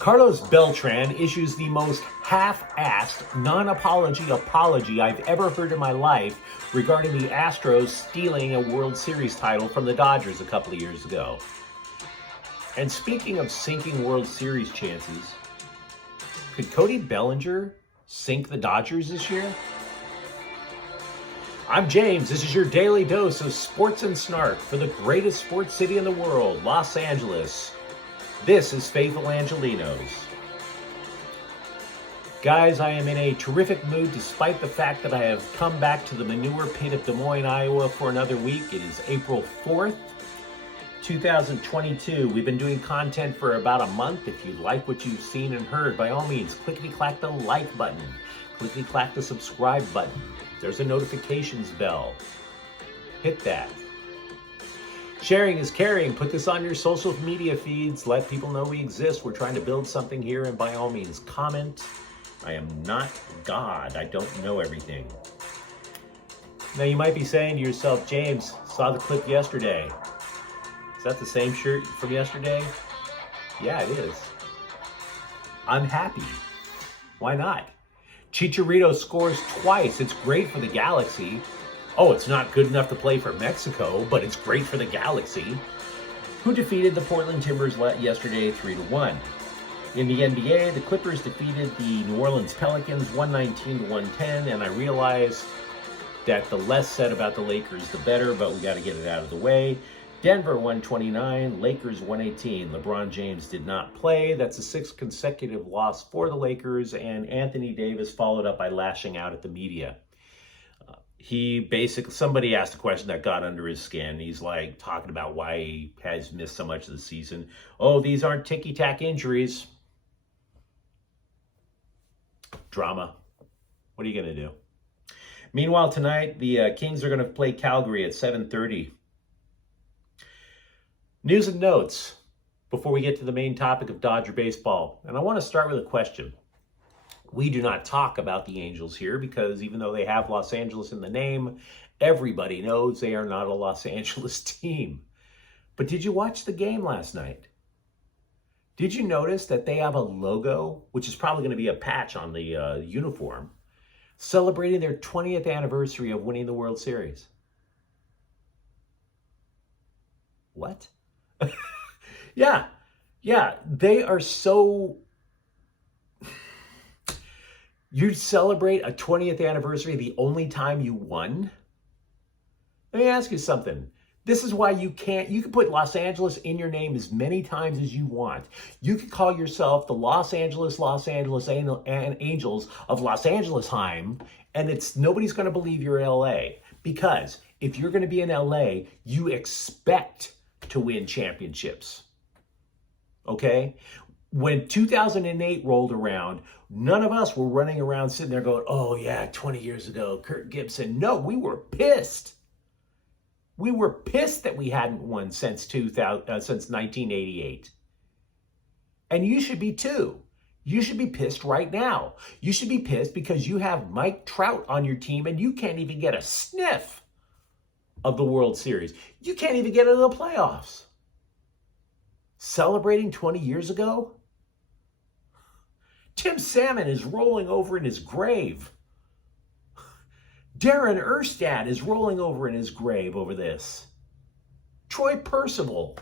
Carlos Beltran issues the most half-assed, non-apology apology I've ever heard in my life regarding the Astros stealing a World Series title from the Dodgers a couple of years ago. And speaking of sinking World Series chances, could Cody Bellinger sink the Dodgers this year? I'm James. This is your daily dose of sports and snark for the greatest sports city in the world, Los Angeles. This is Faithful Angelenos. Guys, I am in a terrific mood despite the fact that I have come back to the manure pit of Des Moines, Iowa for another week. It is April 4th, 2022. We've been doing content for about a month. If you like what you've seen and heard, by all means, clickety-clack the like button. Clickety-clack the subscribe button. There's a notifications bell. Hit that. Sharing is caring. Put this on your social media feeds. Let people know we exist. We're trying to build something here, and by all means, comment. I am not God. I don't know everything. Now, you might be saying to yourself, James, saw the clip yesterday. Is that the same shirt from yesterday? Yeah, it is. I'm happy. Why not? Chicharito scores twice. It's great for the Galaxy. Oh, it's not good enough to play for Mexico, but it's great for the Galaxy, who defeated the Portland Timbers yesterday 3-1. In the NBA, the Clippers defeated the New Orleans Pelicans 119-110, and I realize that the less said about the Lakers, the better, but we got to get it out of the way. Denver 129, Lakers 118. LeBron James did not play. That's a sixth consecutive loss for the Lakers, and Anthony Davis followed up by lashing out at the media. Somebody asked a question that got under his skin. He's like talking about why he has missed so much of the season. Oh, these aren't ticky-tack injuries. Drama. What are you going to do? Meanwhile, tonight, the Kings are going to play Calgary at 7:30. News and notes before we get to the main topic of Dodger baseball. And I want to start with a question. We do not talk about the Angels here because even though they have Los Angeles in the name, everybody knows they are not a Los Angeles team. But did you watch the game last night? Did you notice that they have a logo, which is probably going to be a patch on the uniform, celebrating their 20th anniversary of winning the World Series? What? Yeah, they are so... You celebrate a 20th anniversary the only time you won? Let me ask you something. This is why you can put Los Angeles in your name as many times as you want. You could call yourself the Los Angeles Angels of Los Angelesheim, and nobody's going to believe you're LA. Because if you're going to be in LA, you expect to win championships. Okay? When 2008 rolled around, none of us were running around sitting there going, oh yeah, 20 years ago, Kirk Gibson. No, we were pissed. We were pissed that we hadn't won since 1988. And you should be too. You should be pissed right now. You should be pissed because you have Mike Trout on your team and you can't even get a sniff of the World Series. You can't even get into the playoffs. Celebrating 20 years ago? Tim Salmon is rolling over in his grave. Darren Erstad is rolling over in his grave over this. Troy Percival.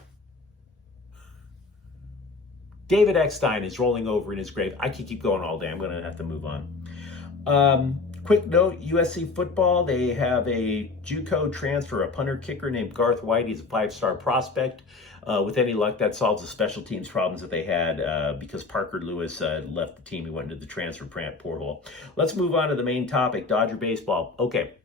David Eckstein is rolling over in his grave. I could keep going all day. I'm going to have to move on. Quick note, USC football, they have a JUCO transfer, a punter kicker named Garth White. He's a 5-star prospect. With any luck, that solves the special teams problems that they had because Parker Lewis left the team. He went into the transfer portal. Let's move on to the main topic, Dodger baseball. Okay,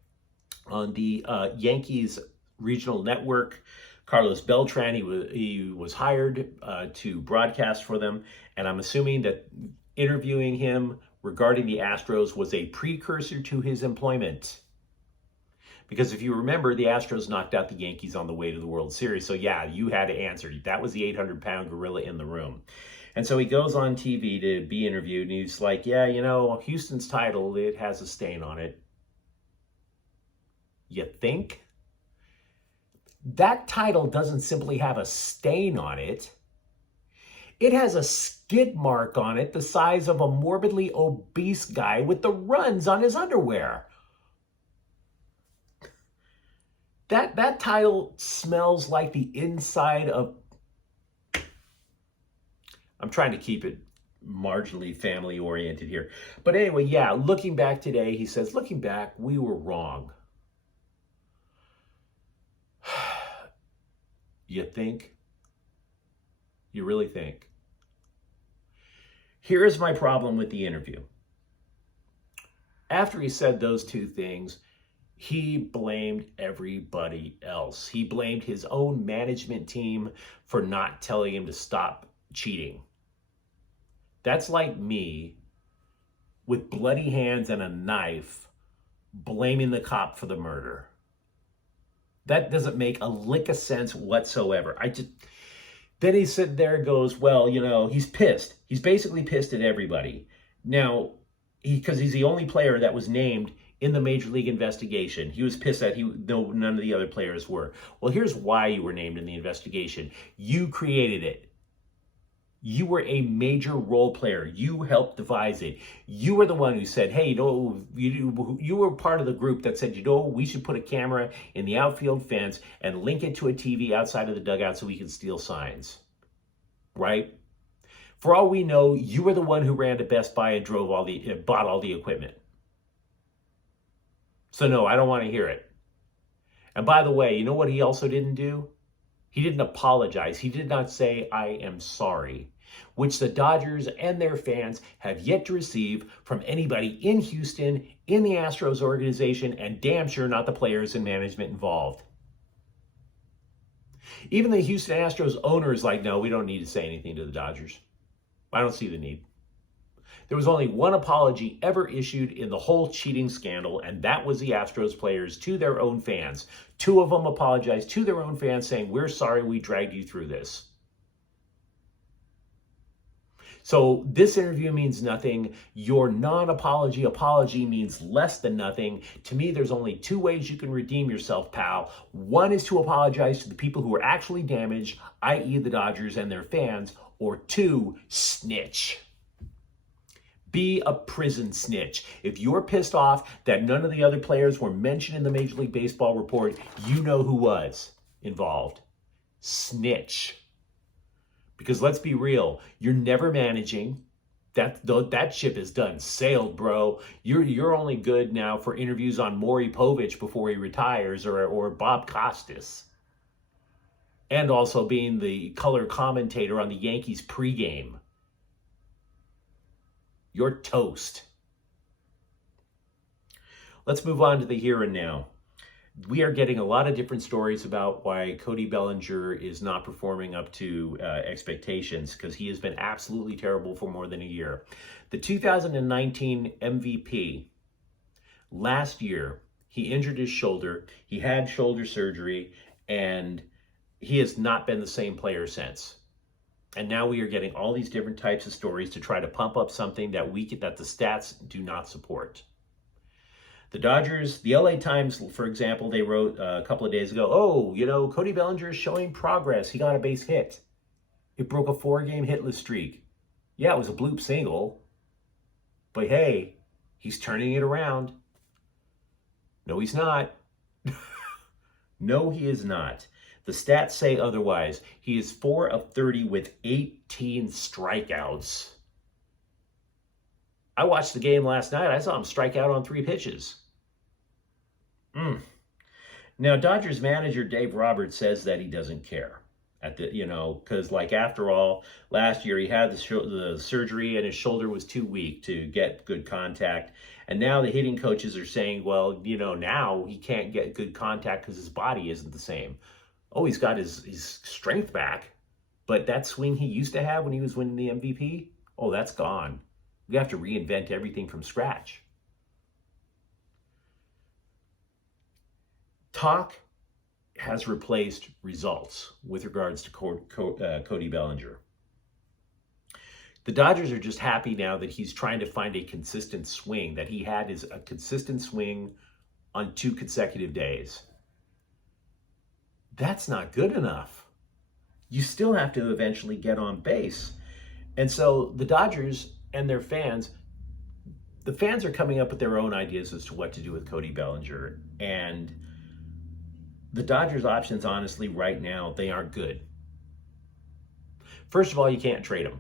on the Yankees regional network, Carlos Beltran, he was hired to broadcast for them, and I'm assuming that interviewing him regarding the Astros was a precursor to his employment. Because if you remember, the Astros knocked out the Yankees on the way to the World Series. So yeah, you had to answer. That was the 800-pound gorilla in the room. And so he goes on TV to be interviewed, and he's like, yeah, Houston's title, it has a stain on it. You think? That title doesn't simply have a stain on it. It has a skid mark on it the size of a morbidly obese guy with the runs on his underwear. That title smells like the inside of... I'm trying to keep it marginally family oriented here. But anyway, yeah, looking back today, he says, looking back, we were wrong. You think? You really think? Here's my problem with the interview. After he said those two things, he blamed everybody else. He blamed his own management team for not telling him to stop cheating. That's like me with bloody hands and a knife blaming the cop for the murder. That doesn't make a lick of sense whatsoever. Then he sitting there and goes, well, you know, he's pissed. He's basically pissed at everybody. Now, because he's the only player that was named in the Major League investigation. He was pissed that none of the other players were. Well, here's why you were named in the investigation. You created it. You were a major role player. You helped devise it. You were the one who said, hey, you were part of the group that said, we should put a camera in the outfield fence and link it to a TV outside of the dugout so we can steal signs. Right? For all we know, you were the one who ran to Best Buy and bought all the equipment. So no, I don't want to hear it. And by the way, you know what he also didn't do? He didn't apologize. He did not say, I am sorry, which the Dodgers and their fans have yet to receive from anybody in Houston, in the Astros organization, and damn sure not the players and management involved. Even the Houston Astros owner is like, no, we don't need to say anything to the Dodgers. I don't see the need. There was only one apology ever issued in the whole cheating scandal, and that was the Astros players to their own fans. Two of them apologized to their own fans saying, we're sorry we dragged you through this. So this interview means nothing. Your apology means less than nothing. To me, there's only two ways you can redeem yourself, pal. One is to apologize to the people who were actually damaged, i.e. the Dodgers and their fans, or two, snitch. Be a prison snitch. If you're pissed off that none of the other players were mentioned in the Major League Baseball report, you know who was involved. Snitch. Because let's be real, you're never managing. That ship is done, sailed, bro. You're only good now for interviews on Maury Povich before he retires, or Bob Costas. And also being the color commentator on the Yankees pregame. You're toast. Let's move on to the here and now. We are getting a lot of different stories about why Cody Bellinger is not performing up to expectations, because he has been absolutely terrible for more than a year. The 2019 MVP, last year, he injured his shoulder. He had shoulder surgery, and he has not been the same player since. And now we are getting all these different types of stories to try to pump up something that the stats do not support. The Dodgers, the LA Times, for example, they wrote a couple of days ago, Cody Bellinger is showing progress. He got a base hit. It broke a 4-game hitless streak. Yeah, it was a bloop single. But hey, he's turning it around. No, he's not. No, he is not. The stats say otherwise. He is 4 of 30 with 18 strikeouts. I watched the game last night. I saw him strike out on 3 pitches. Now, Dodgers manager Dave Roberts says that he doesn't care. Because after all, last year he had the surgery and his shoulder was too weak to get good contact. And now the hitting coaches are saying, well, now he can't get good contact because his body isn't the same. Oh, he's got his strength back, but that swing he used to have when he was winning the MVP, oh, that's gone. We have to reinvent everything from scratch. Talk has replaced results with regards to Cody Bellinger. The Dodgers are just happy now that he's trying to find a consistent swing, that he had a consistent swing on 2 consecutive days. That's not good enough. You still have to eventually get on base. And so the Dodgers and their fans, the fans are coming up with their own ideas as to what to do with Cody Bellinger. And the Dodgers' options, honestly, right now, they aren't good. First of all, you can't trade him.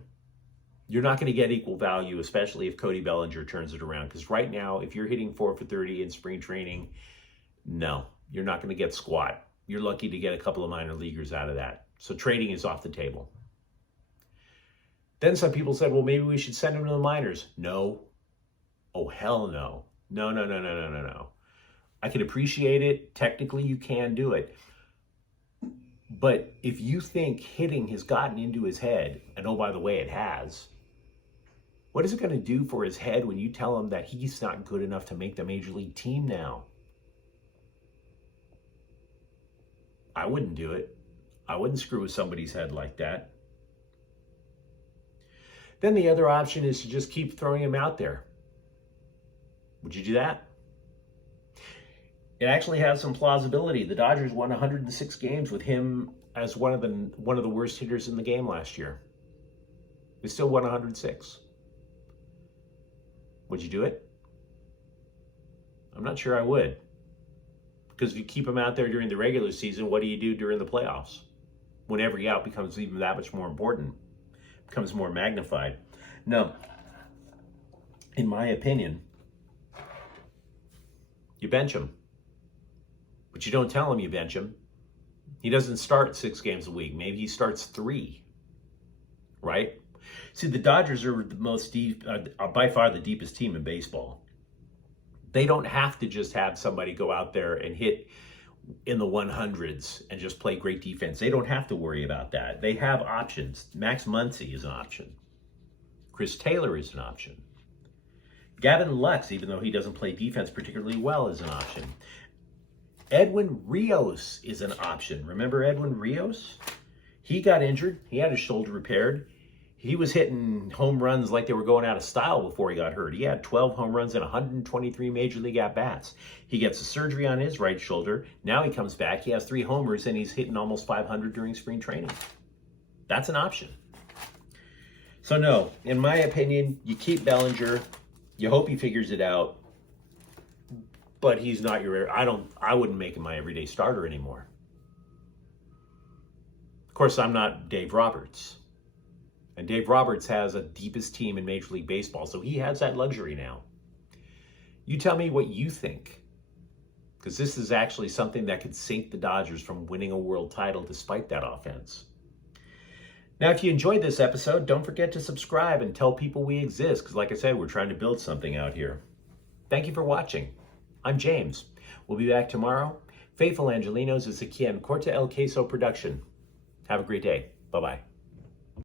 You're not going to get equal value, especially if Cody Bellinger turns it around. Because right now, if you're hitting 4 for 30 in spring training, no, you're not going to get squat. You're lucky to get a couple of minor leaguers out of that. So trading is off the table. Then some people said, well, maybe we should send him to the minors. No. Oh, hell no. No, no, no, no, no, no, no. I can appreciate it. Technically, you can do it. But if you think hitting has gotten into his head, and oh, by the way, it has, what is it going to do for his head when you tell him that he's not good enough to make the major league team now? I wouldn't do it. I wouldn't screw with somebody's head like that. Then the other option is to just keep throwing him out there. Would you do that? It actually has some plausibility. The Dodgers won 106 games with him as one of the worst hitters in the game last year. They still won 106. Would you do it? I'm not sure I would. Because if you keep him out there during the regular season, what do you do during the playoffs? When every out becomes even that much more important, becomes more magnified. No, in my opinion, you bench him. But you don't tell him you bench him. He doesn't start 6 games a week. Maybe he starts 3, right? See, the Dodgers are the most deep, by far the deepest team in baseball. They don't have to just have somebody go out there and hit in the 100s and just play great defense. They don't have to worry about that. They have options. Max Muncy is an option. Chris Taylor is an option. Gavin Lux, even though he doesn't play defense particularly well, is an option. Edwin Rios is an option. Remember Edwin Rios? He got injured. He had his shoulder repaired. He was hitting home runs like they were going out of style before he got hurt. He had 12 home runs and 123 major league at-bats. He gets a surgery on his right shoulder. Now he comes back. He has 3 homers and he's hitting almost 500 during spring training. That's an option. So no, in my opinion, you keep Bellinger. You hope he figures it out. But he's not your, I wouldn't make him my everyday starter anymore. Of course, I'm not Dave Roberts. And Dave Roberts has a deepest team in Major League Baseball, so he has that luxury now. You tell me what you think. Because this is actually something that could sink the Dodgers from winning a world title despite that offense. Now, if you enjoyed this episode, don't forget to subscribe and tell people we exist. Because like I said, we're trying to build something out here. Thank you for watching. I'm James. We'll be back tomorrow. Faithful Angelenos is a Quien Corta El Queso production. Have a great day. Bye-bye.